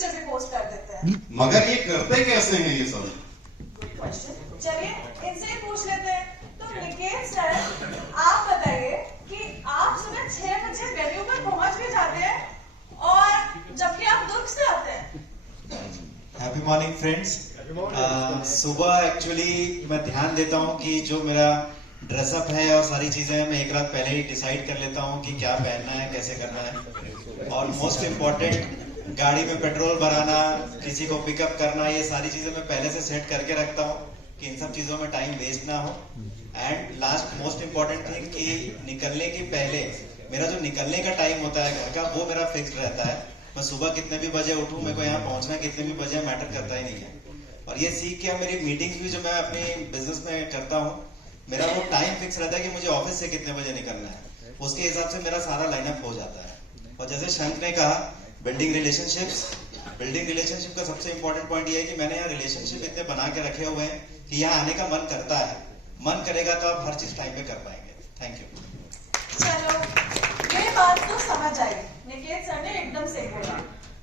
Picture भी post कर देते हैं। मगर ये करते कैसे हैं ये सब? क्वेश्चन, चलिए इनसे ही पूछ लेते हैं। तो निकेत सर, आप बताइए कि आप सुबह 6 बजे वेन्यू पर पहुंच भी जाते हैं और जबकि आप दुर्ग से आते हैं। Happy morning friends. सुबह एक्चुअली मैं ध्यान देता हूँ कि जो मेरा ड्रेसअप है और सारी चीजें मैं एक रात पहले ही डिसाइड कर लेता हूँ कि क्या पहनना है, कैसे करना है। और मोस्ट इम्पोर्टेंट, गाड़ी में पेट्रोल भराना, किसी को पिकअप करना, ये सारी चीजें मैं पहले से सेट करके रखता हूँ कि इन सब चीजों में टाइम वेस्ट ना हो। And last most important thing कि निकलने के पहले मेरा जो निकलने का टाइम होता है घर का, वो मेरा फिक्स रहता है। मैं सुबह कितने भी बजे उठूं, मेरे को यहाँ पहुंचना कितने भी बजे मैटर करता ही नहीं है। और ये सीख के मेरी मीटिंग्स भी जो मैं अपनी बिजनेस में करता हूँ, मेरा वो टाइम फिक्स रहता है कि मुझे ऑफिस से कितने बजे निकलना है, उसके हिसाब से मेरा सारा लाइनअप हो जाता है। और जैसे शंख ने कहा, बिल्डिंग रिलेशनशिप का सबसे इंपॉर्टेंट पॉइंट ये है कि मैंने यहाँ रिलेशनशिप इतने बना के रखे हुए हैं कि यहाँ आने का मन करता है। मन करेगा तो आप हर चीज टाइम पे कर पाएंगे। Thank you. चलो, ये बात तो समझ आई। निकेत सर ने एकदम सही बोला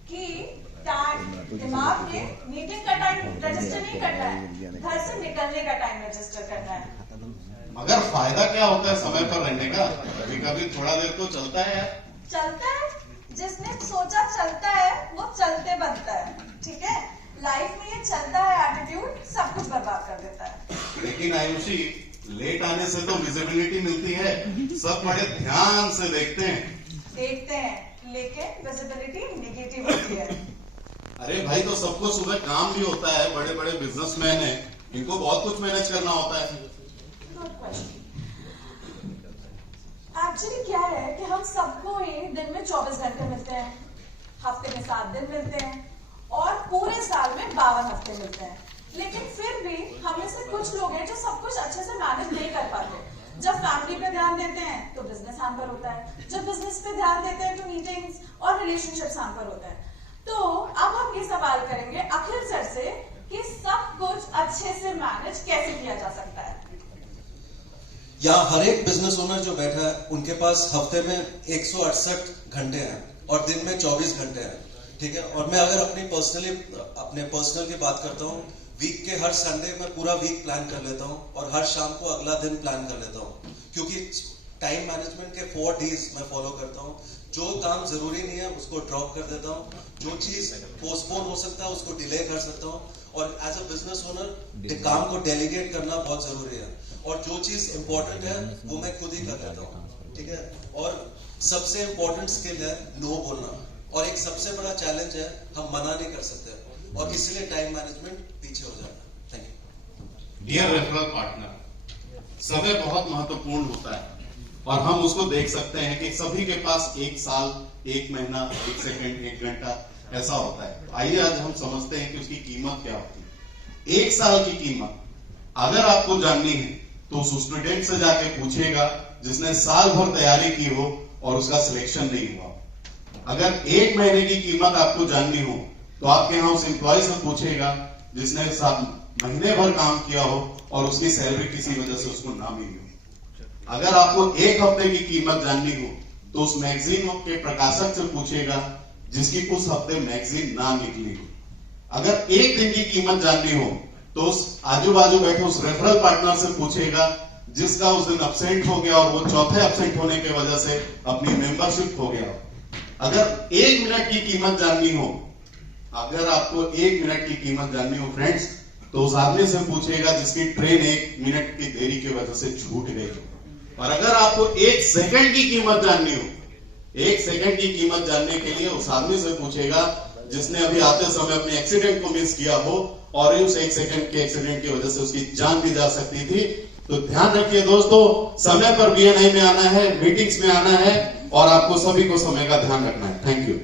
कि दिमाग में मीटिंग का टाइम रजिस्टर नहीं करना है, घर से निकलने का टाइम रजिस्टर करना है। मगर फायदा क्या होता है समय पर रहने का? कभी कभी थोड़ा देर तो चलता है यार। चलता है, जिसने सोचा चलता है वो चलते बनता है। ठीक है, लाइफ में ये चलता है एटीट्यूड सब कुछ बर्बाद कर देता है। लेकिन आयुषी, लेट आने से तो विजिबिलिटी मिलती है, सब बड़े ध्यान से देखते हैं, लेकिन विजिबिलिटी नेगेटिव होती है। अरे भाई, तो सबको सुबह काम भी होता है, बड़े बड़े बिजनेसमैन हैं, इनको बहुत कुछ मैनेज करना होता है। एक्चुअली क्या है कि हम सबको ही दिन में 24 घंटे मिलते हैं, हफ्ते में 7 दिन मिलते हैं और पूरे साल में 52 हफ्ते मिलते हैं। लेकिन फिर भी हम में से कुछ लोग हैं जो सब कुछ अच्छे से मैनेज नहीं कर पाते। जब फैमिली पे ध्यान देते हैं तो बिजनेस हैम्पर होता है, जब बिजनेस पे ध्यान देते हैं तो मीटिंग्स और रिलेशनशिप्स हैम्पर होता है। तो अब हम ये सवाल करेंगे अखिल सर से कि सब कुछ अच्छे से मैनेज कैसे किया जा सकता है। यहाँ हर एक बिजनेस ओनर जो बैठा है उनके पास हफ्ते में 168 घंटे हैं और दिन में 24 घंटे हैं। ठीक है, और मैं अगर अपने पर्सनल की बात करता हूँ, वीक के हर संडे में पूरा वीक प्लान कर लेता हूँ और हर शाम को अगला दिन प्लान कर लेता हूँ, क्योंकि टाइम मैनेजमेंट के 4 Ds मैं फॉलो करता हूँ। जो काम जरूरी नहीं है उसको ड्रॉप कर देता हूँ, जो चीज पोस्टपोन हो सकता है उसको डिले कर सकता हूँ। और एज अ बिजनेस ओनर काम को डेलीगेट करना बहुत जरूरी है, और जो चीज इंपॉर्टेंट है वो मैं खुद ही कर लेता हूँ। ठीक है, और सबसे इंपॉर्टेंट स्किल है नो बोलना, और एक सबसे बड़ा चैलेंज है हम मना नहीं कर सकते, और इसलिए टाइम मैनेजमेंट पीछे हो जाता है। Thank you. Dear referral partner, समय बहुत महत्वपूर्ण होता है और हम उसको देख सकते हैं कि सभी के पास 1 साल, 1 महीना, 1 सेकंड, 1 घंटा ऐसा होता है। आइए आज हम समझते हैं कि उसकी कीमत क्या होती है। 1 साल की कीमत अगर आपको जाननी है तो उस स्टूडेंट से जाके पूछेगा जिसने साल भर तैयारी की हो और उसका सिलेक्शन नहीं हुआ। अगर 1 महीने की कीमत आपको जाननी हो तो आपके यहाँ उस एम्प्लॉय से पूछेगा जिसने महीने भर काम किया हो और उसकी सैलरी किसी वजह से उसको ना मिली हो। अगर आपको 1 हफ्ते की कीमत जाननी हो तो उस मैगजीन के प्रकाशक से पूछेगा जिसकी उस हफ्ते मैगजीन ना निकली हो। अगर 1 दिन की कीमत जाननी हो तो उस आजू बाजू बैठे उस रेफरल पार्टनर से पूछेगा जिसका उस दिन एब्सेंट हो गया और वो चौथे एब्सेंट होने की वजह से अपनी मेंबरशिप खो गया। अगर 1 मिनट की कीमत जाननी हो, अगर आपको 1 मिनट की कीमत जाननी हो फ्रेंड्स, तो उस आदमी से पूछेगा जिसकी ट्रेन 1 मिनट की देरी की वजह से छूट गई। और अगर आपको 1 सेकंड की कीमत जाननी हो, 1 सेकंड की कीमत जानने के लिए उस आदमी से पूछेगा जिसने अभी आते समय अपने एक्सीडेंट को मिस किया हो और उस 1 सेकंड के एक्सीडेंट की वजह से उसकी जान भी जा सकती थी। तो ध्यान रखिए दोस्तों, समय पर BNI में आना है, मीटिंग्स में आना है और आपको सभी को समय का ध्यान रखना है। Thank you.